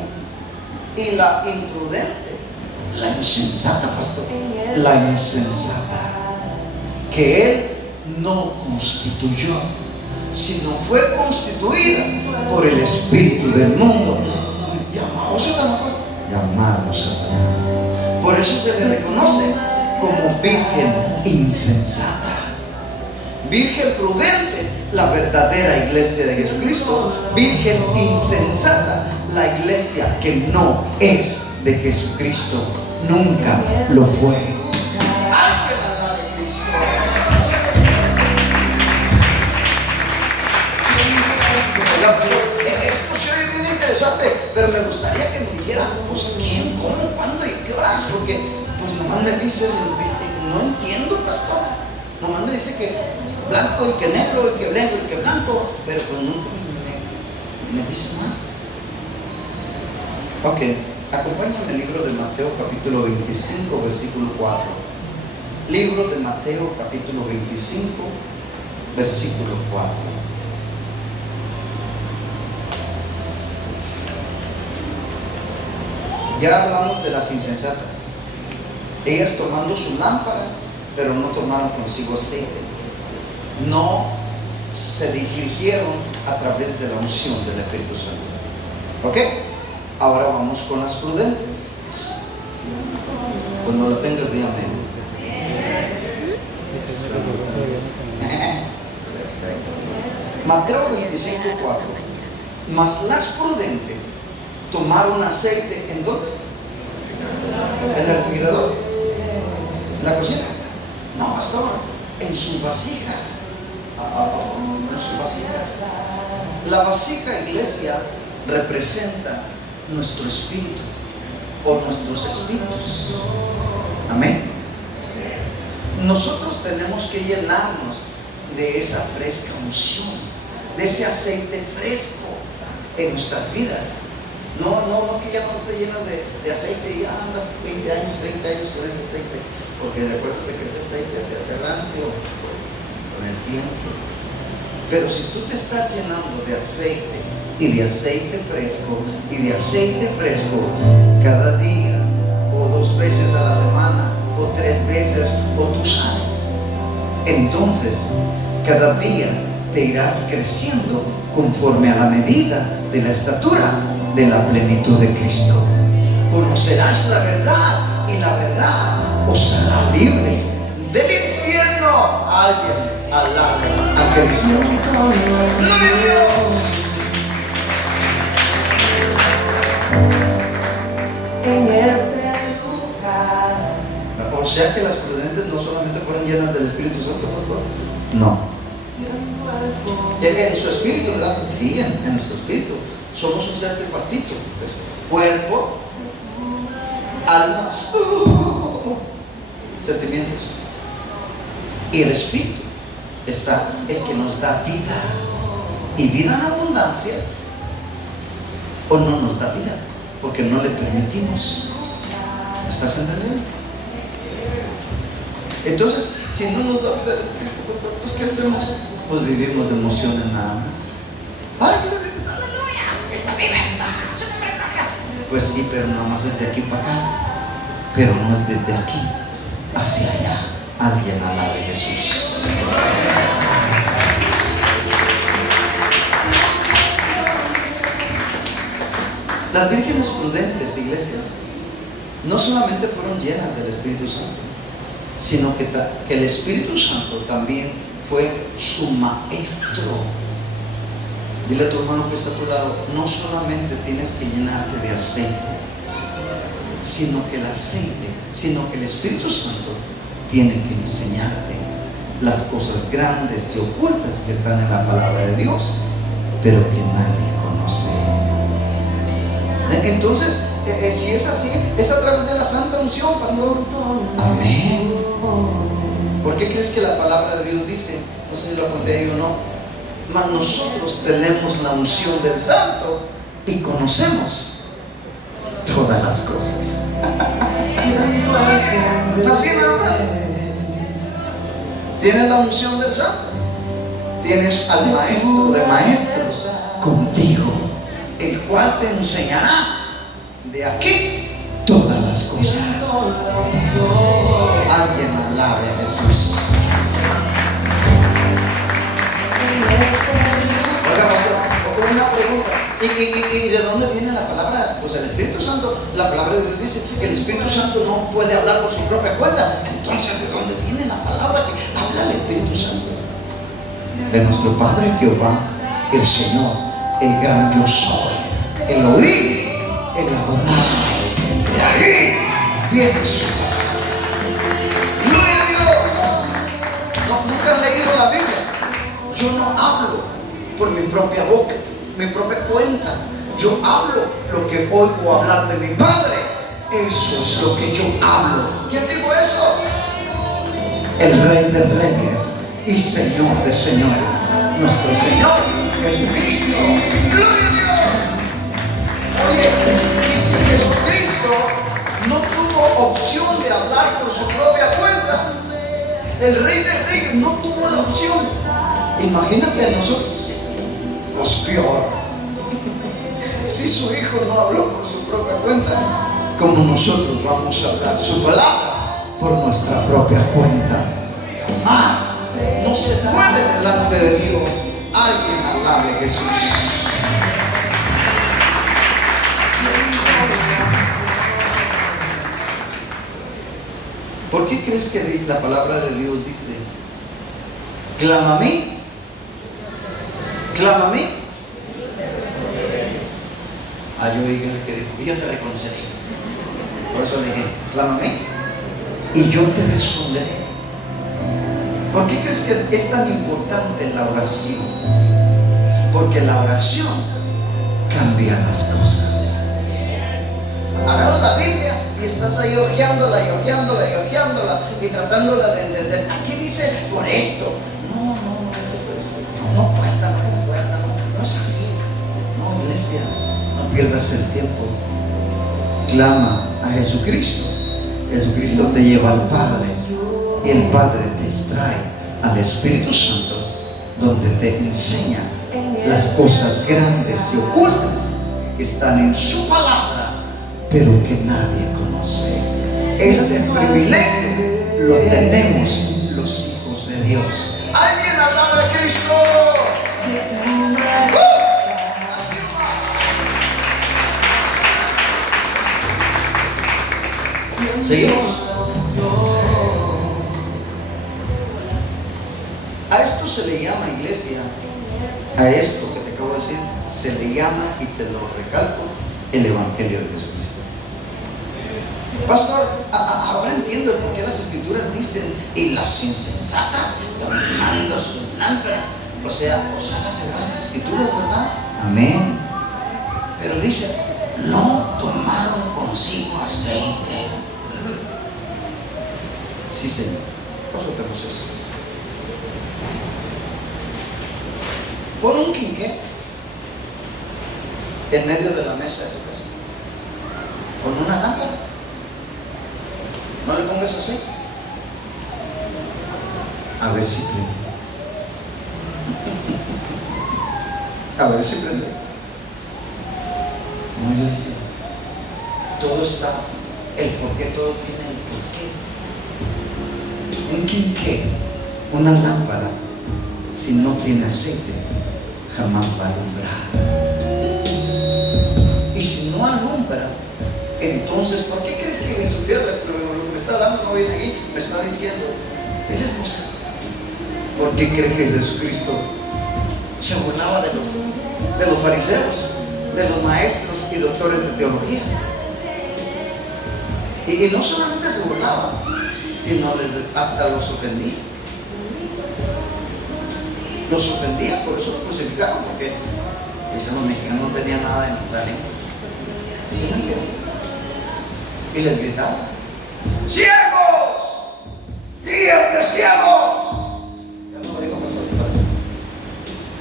Y la imprudente, la insensata, pastor, la insensata, que Él no constituyó, sino fue constituida por el espíritu del mundo, llamado Satanás, llamado Satanás. Por eso se le reconoce como virgen insensata. Virgen prudente, la verdadera iglesia de Jesucristo. Virgen insensata, la iglesia que no es de Jesucristo, nunca lo fue. Alguien alabe a Cristo. Esto se oye bien interesante, pero me gustaría que me dijera, pues quién, cómo, cuándo y a qué horas, porque pues nomás me dices, no entiendo, pastor. Nomás me dice que blanco y que negro y que negro y que blanco, pero pues nunca me dice más. Ok, acompáñame al libro de Mateo capítulo 25, versículo 4. Libro de Mateo capítulo 25, versículo 4. Ya hablamos de las insensatas. Ellas tomando sus lámparas, pero no tomaron consigo aceite. No se dirigieron a través de la unción del Espíritu Santo. ¿Ok? Ahora vamos con las prudentes. Cuando la tengas, dígame. Perfecto. Mateo 25:4. Mas las prudentes tomaron aceite, ¿en dónde? ¿En el refrigerador? ¿En la cocina? No, pastor, en sus vasijas. En sus vasijas. La vasija, iglesia, representa nuestro espíritu o nuestros espíritus. Amén. Nosotros tenemos que llenarnos de esa fresca unción, de ese aceite fresco en nuestras vidas. No que ya no esté llenas de aceite y andas 20 años, 30 años con ese aceite, porque acuérdate que ese aceite se hace rancio con el tiempo. Pero si tú te estás llenando de aceite y de aceite fresco y de aceite fresco cada día o 2 veces a la semana o 3 veces o tú sabes, entonces cada día te irás creciendo conforme a la medida de la estatura de la plenitud de Cristo. Conocerás la verdad y la verdad os hará libres del infierno. Alguien alabe a Cristo. ¡Gloria a Dios! En este lugar. O sea que las prudentes no solamente fueron llenas del Espíritu Santo, pastor. No. En su espíritu, ¿verdad? Sí, en nuestro espíritu. Somos un ser tripartito, pues, cuerpo, alma, sentimientos. Y el espíritu está el que nos da vida. Y vida en abundancia, o no nos da vida, porque no le permitimos. ¿Me estás entendiendo? Entonces, si no nos da vida el espíritu, pues ¿qué hacemos? Pues vivimos de emociones nada más. ¡Ay, aleluya! ¡Está viviendo! Pues sí, pero nada más es de aquí para acá. Pero no es desde aquí hacia allá. Alguien alabe a Jesús. Las vírgenes prudentes, iglesia, no solamente fueron llenas del Espíritu Santo, sino que el Espíritu Santo también fue su maestro. Dile a tu hermano que está a tu lado, no solamente tienes que llenarte de aceite, sino que el Espíritu Santo tiene que enseñarte las cosas grandes y ocultas que están en la palabra de Dios, pero que nadie conoce. Entonces, si es así, es a través de la santa unción, pastor. Amén. ¿Por qué crees que la palabra de Dios dice? No sé si lo apunté ahí o no. Mas nosotros tenemos la unción del santo y conocemos todas las cosas. Así nada más. Tienes la unción del santo. Tienes al maestro de maestros contigo, el cual te enseñará De aquí todas las cosas. Alguien alabe a Jesús. Oiga, pastor, una pregunta. ¿Y de dónde viene la palabra? Pues el Espíritu Santo, la palabra de Dios dice que el Espíritu Santo no puede hablar por su propia cuenta. Entonces, ¿de dónde viene la palabra que habla el Espíritu Santo? De nuestro Padre Jehová, el Señor, el gran yo soy, el Elohim, el Adonai. De ahí viene su palabra. ¡Gloria a Dios! Nunca han leído la Biblia. Yo no hablo por mi propia boca, mi propia cuenta. Yo hablo lo que oigo hablar de mi Padre. Eso es lo que yo hablo. ¿Quién dijo eso? El Rey de Reyes y Señor de Señores, nuestro Señor Jesucristo. ¡Gloria a Dios! Oye, y si Jesucristo no tuvo opción de hablar por su propia cuenta, el Rey de Reyes no tuvo la opción. Imagínate a nosotros, los peor. Si su Hijo no habló por su propia cuenta, como nosotros vamos a hablar su palabra por nuestra propia cuenta. Jamás. No se puede delante de Dios. Alguien alabe a Jesús. ¿Por qué crees que la palabra de Dios dice: clama a mí? Clama a mí. Yo oí el que dijo: y yo te reconoceré. Por eso le dije: clama a mí y yo te responderé. ¿Por qué crees que es tan importante la oración? Porque la oración cambia las cosas. Agarras la Biblia y estás ahí hojeándola y tratándola de entender. Aquí dice por esto. No dice por esto. No cuenta, no es así. No, iglesia, no pierdas el tiempo. Clama a Jesucristo. Jesucristo te lleva al Padre y el Padre te trae al Espíritu Santo, donde te enseña las cosas grandes y ocultas que están en su palabra, pero que nadie conoce. Ese privilegio lo tenemos los hijos de Dios. ¿Alguien alaba a Cristo? Así nomás. Seguimos. A esto se le llama, iglesia, a esto que te acabo de decir, se le llama, y te lo recalco, el Evangelio de Jesucristo. Pastor, ahora entiendo por qué las Escrituras dicen: y las insensatas tomando sus lámparas. O sea, las Sagradas Escrituras, ¿verdad? Amén. Pero dice: no tomaron consigo aceite. Sí, Señor. ¿Por qué tenemos eso? Pon un quinqué en medio de la mesa de tu casa, con una lámpara. No le pongas así. A ver si prende. A ver si prende. No, iglesia. Todo está, el porqué, todo tiene el porqué. Un quinqué, una lámpara, si no tiene aceite, jamás va a alumbrar. Y si no alumbra, entonces, ¿por qué crees que ni supiera lo que me está dando? No viene aquí, me está diciendo: ve las moscas. ¿Por qué crees que Jesucristo se burlaba de los fariseos, de los maestros y doctores de teología? Y no solamente se burlaba, sino hasta los ofendía. Los ofendía, por eso los crucificaban, porque dicen los mexicanos no tenían nada en la lengua. Y les gritaban: ¡ciegos! ¡Guías de ciegos! Ya no lo digo, pastor.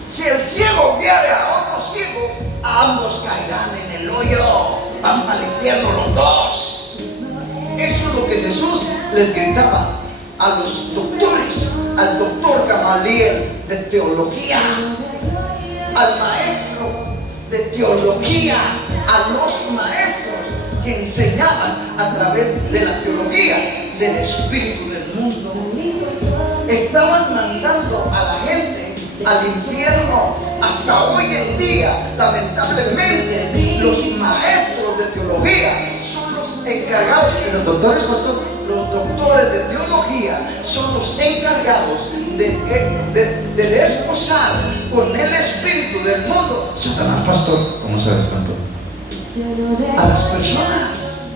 Si el ciego guiare a otro ciego, ambos caerán en el hoyo, van al infierno los dos. Eso es lo que Jesús les gritaba a los doctores, al doctor Gamaliel de teología, al maestro de teología, a los maestros que enseñaban a través de la teología del espíritu del mundo. Estaban mandando a la gente al infierno. Hasta hoy en día, lamentablemente, los maestros de teología son los encargados, y los doctores, pastor, los doctores de teología son los encargados de desposar con el espíritu del mundo. Satanás, pastor, ¿cómo sabes tanto? A las personas.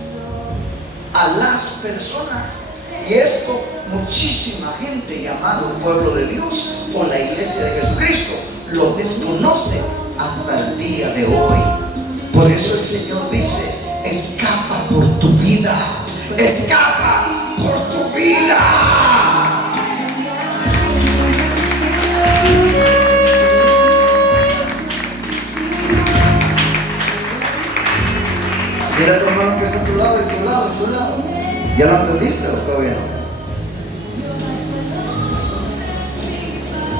A las personas. Y esto, muchísima gente, llamado pueblo de Dios o la iglesia de Jesucristo, lo desconoce hasta el día de hoy. Por eso el Señor dice: escapa por tu vida, escapa por tu vida. Mira a tu hermano que está a tu lado, a tu lado, a tu lado. ¿Ya lo entendiste o todavía no?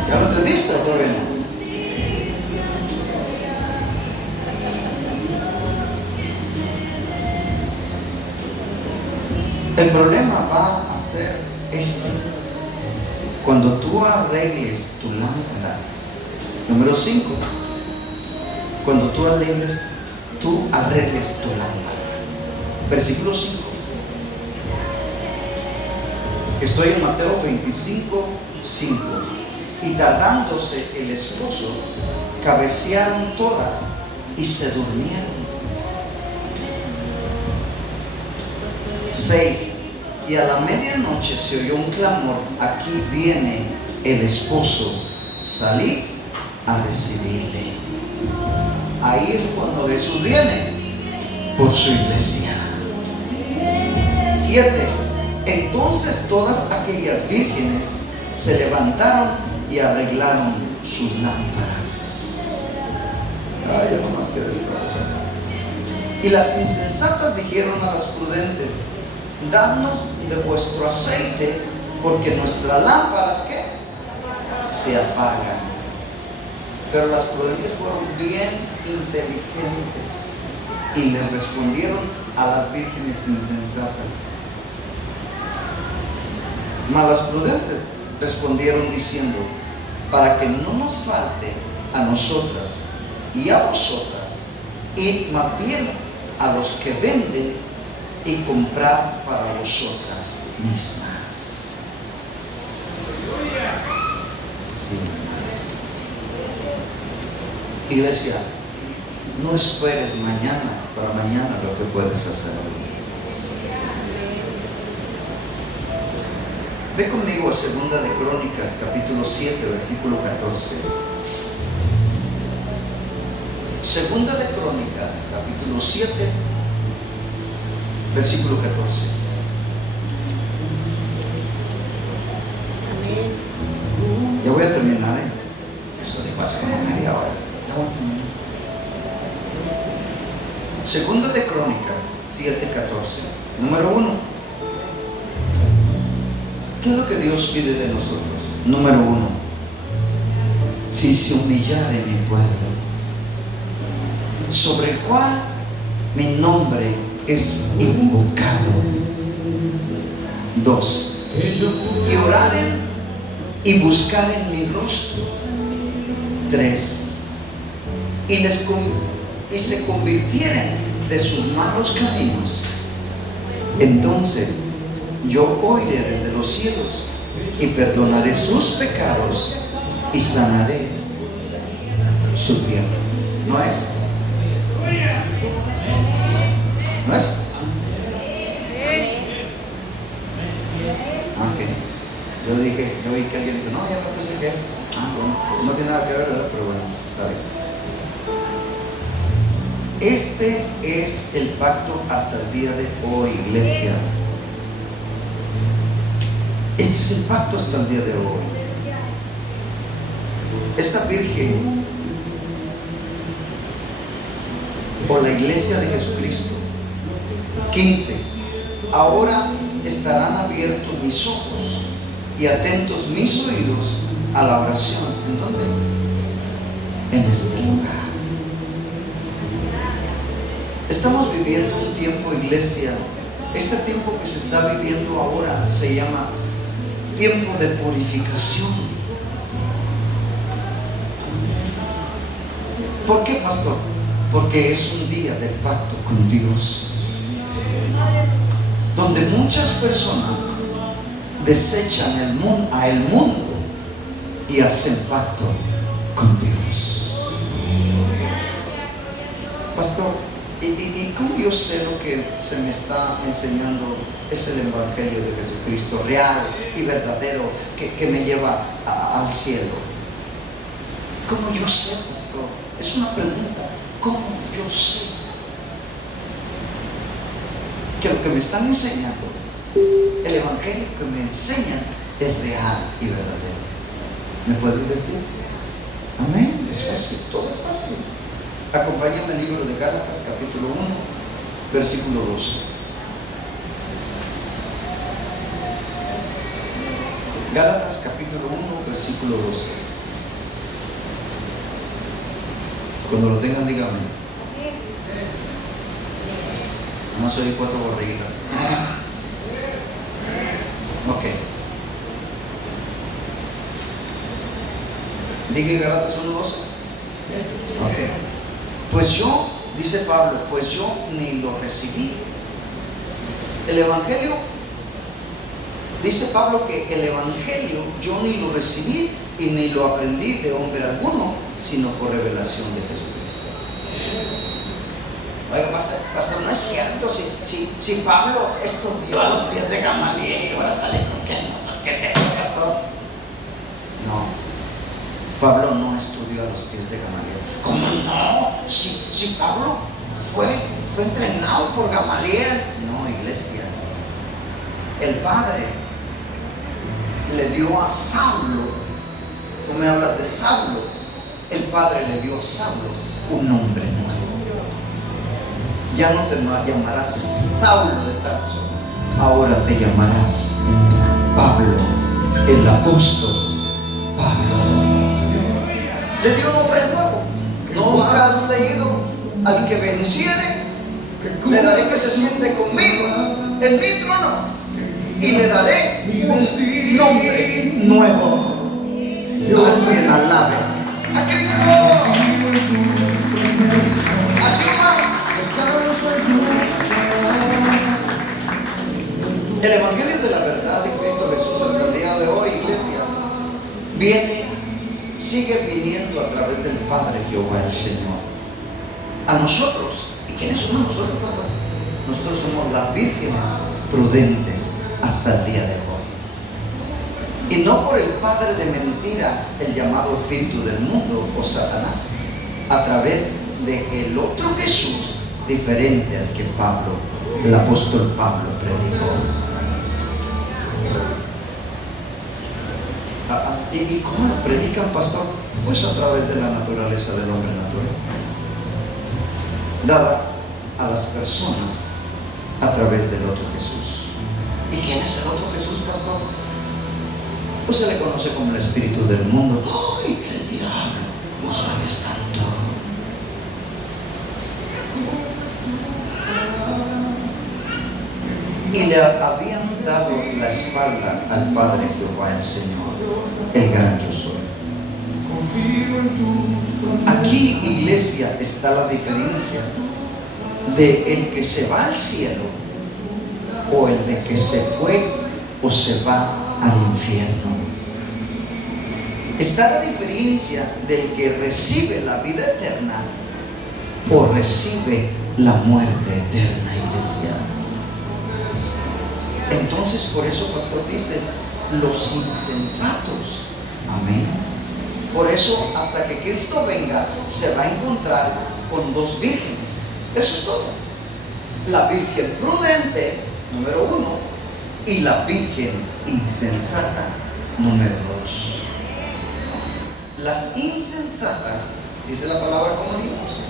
¿Ya lo entendiste o todavía no? El problema va a ser este: cuando tú arregles tu lámpara. Número 5. Cuando tú arregles tu lámpara. Versículo 5. Estoy en Mateo 25, 5. Y tardándose el esposo, cabecearon todas y se durmieron. 6. Y a la medianoche se oyó un clamor: aquí viene el esposo, salid a recibirle. Ahí es cuando Jesús viene por su iglesia. 7. Entonces todas aquellas vírgenes se levantaron y arreglaron sus lámparas. Ay, yo nomás quedé extraordinario. Y las insensatas dijeron a las prudentes: dadnos de vuestro aceite, porque nuestras lámparas, ¿qué? Se apagan. Pero las prudentes fueron bien inteligentes y les respondieron a las vírgenes insensatas. Mas las prudentes respondieron diciendo: para que no nos falte a nosotras y a vosotras, id más bien a los que venden y comprar para vosotras mismas. Sin más. Iglesia, no esperes para mañana lo que puedes hacer hoy. Ve conmigo a 2 de Crónicas, capítulo 7, versículo 14. 2 de Crónicas, capítulo 7, versículo 14. Ya voy a terminar, Eso dijo hace como media hora. Ya voy a terminar. 2 de Crónicas 7, 14. Número 1. ¿Qué es lo que Dios pide de nosotros? Número 1. Si se humillare mi pueblo, sobre el cual mi nombre es invocado. 2. Y oraren y buscaren mi rostro. 3. Y se convirtieren de sus malos caminos, entonces yo oiré desde los cielos y perdonaré sus pecados y sanaré su tierra. ¿No es? ¿No es? Yo vi que alguien dijo: no, ya no pensé que. Bueno, no tiene nada que ver, ¿verdad? Pero bueno, está bien. Este es el pacto hasta el día de hoy, iglesia. Este es el pacto hasta el día de hoy. Esta virgen, o la iglesia de Jesucristo. 15. Ahora estarán abiertos mis ojos y atentos mis oídos a la oración. ¿En dónde? En este lugar. Estamos viviendo un tiempo, iglesia. Este tiempo que se está viviendo ahora se llama tiempo de purificación. ¿Por qué, pastor? Porque es un día del pacto con Dios, donde muchas personas desechan a el mundo y hacen pacto con Dios. Pastor, ¿y cómo yo sé lo que se me está enseñando es el Evangelio de Jesucristo real y verdadero que me lleva al cielo? ¿Cómo yo sé, pastor? Es una pregunta. ¿Cómo yo sé que lo que me están enseñando, el Evangelio que me enseñan, es real y verdadero? ¿Me pueden decir? Amén. Es fácil, todo es fácil. Acompáñame al libro de Gálatas, capítulo 1, versículo 12. Gálatas, capítulo 1, versículo 12. Cuando lo tengan, díganme. Vamos a oír 4 borreguitas. Ok. Dije Gálatas 1, 12. Ok. Pues yo, dice Pablo, pues yo ni lo recibí. El Evangelio, dice Pablo que el Evangelio yo ni lo recibí y ni lo aprendí de hombre alguno, sino por revelación de Jesucristo. Oiga, pastor, no es cierto. Si Pablo estudió a los pies de Gamaliel y ahora sale con que no, pues ¿qué es eso, pastor? No. Pablo no estudió a los pies de Gamaliel. ¿Cómo no? Si Pablo fue entrenado por Gamaliel. No, iglesia. El Padre le dio a Saulo. Tú me hablas de Saulo. El Padre le dio a Saulo un nombre nuevo. Ya no te llamarás Saulo de Tarso. Ahora te llamarás Pablo, el apóstol Pablo. Le dio un nombre nuevo. Nunca has leído: al que venciere, le daré que se siente conmigo en mi trono, y le daré un nombre nuevo. Alguien alabe a Cristo. Así más. El Evangelio de la verdad de Cristo Jesús hasta el día de hoy, iglesia, sigue viniendo a través del Padre Jehová el Señor a nosotros. ¿Y quiénes somos nosotros, pastor? Nosotros somos las vírgenes prudentes hasta el día de hoy, y no por el padre de mentira, el llamado espíritu del mundo o Satanás, a través de el otro Jesús diferente al que Pablo, el apóstol Pablo, predicó. ¿Y cómo lo predican, pastor? Pues a través de la naturaleza del hombre natural, dada a las personas a través del otro Jesús. ¿Y quién es el otro Jesús, pastor? Pues se le conoce como el espíritu del mundo. ¡Ay, el diablo! ¿Cómo sabes tanto? Y le habían dado la espalda al Padre Jehová el Señor, el gran yo soy. Aquí, iglesia, está la diferencia de el que se va al cielo o el de que se fue o se va al infierno. Está la diferencia del que recibe la vida eterna o recibe la muerte eterna, iglesia. Entonces, por eso, pastor, dice los insensatos. Amén. Por eso, hasta que Cristo venga, se va a encontrar con dos vírgenes. Eso es todo. La virgen prudente, número 1, y la virgen insensata, número 2. Las insensatas, dice la palabra como dijimos,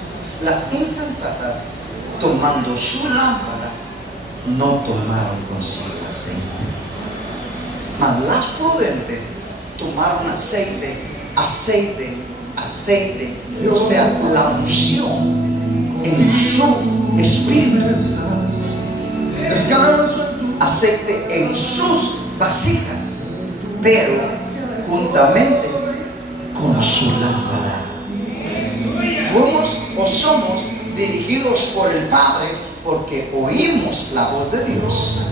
las insensatas, tomando sus lámparas, no tomaron consigo aceite. Mas las prudentes tomaron aceite, o sea, la unción en su espíritu, Descanso en tu aceite en sus vasijas, pero juntamente con su lámpara. Fuimos o somos dirigidos por el Padre porque oímos la voz de Dios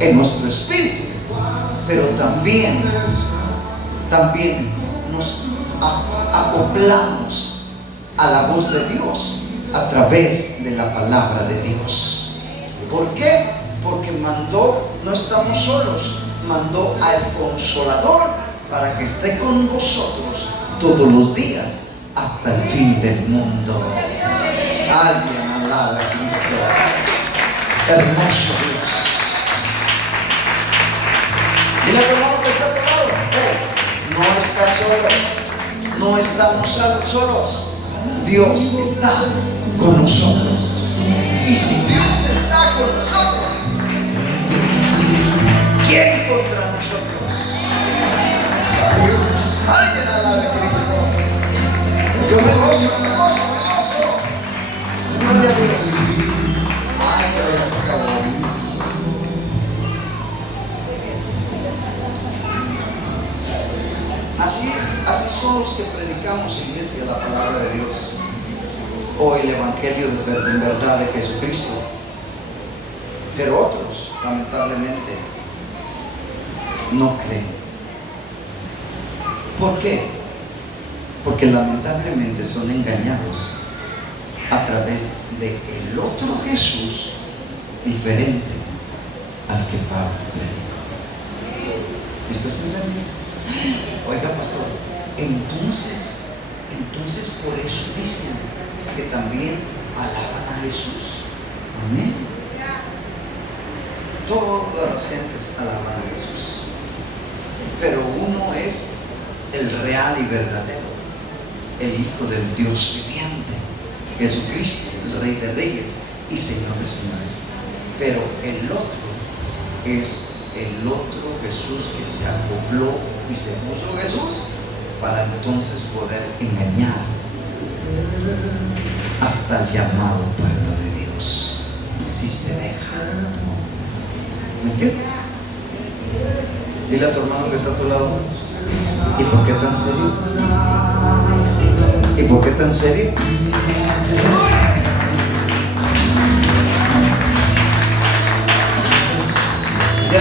en nuestro espíritu, pero también nos acoplamos a la voz de Dios a través de la palabra de Dios. ¿Por qué? Porque no estamos solos, mandó al Consolador para que esté con vosotros todos los días hasta el fin del mundo. Alguien alaba a Cristo. Hermoso Dios. Dile a tu hermano que está a tu lado: hey, no estás solo, no estamos solos. Dios está con nosotros. Y si Dios está con nosotros, ¿quién contra nosotros? Alguien alabe a Cristo. Yo me gozo. Gloria a Dios. Ay, pero ya se acabó. Así son los que predicamos, iglesia, la palabra de Dios, o el evangelio en verdad de Jesucristo. Pero otros, lamentablemente, no creen. ¿Por qué? Porque lamentablemente son engañados a través de el otro Jesús diferente al que Pablo predicó. ¿Estás entendiendo? Oiga, pastor, entonces por eso dicen que también alaban a Jesús. Amén. Todas las gentes alaban a Jesús, pero uno es el real y verdadero, el Hijo del Dios viviente, Jesucristo, el Rey de Reyes y Señor de Señores. Pero el otro es el otro Jesús que se acopló y se puso Jesús para entonces poder engañar hasta el llamado pueblo de Dios, si se deja. ¿Me entiendes? Dile a tu hermano que está a tu lado: ¿y por qué tan serio? ¿Y por qué tan serio? Ya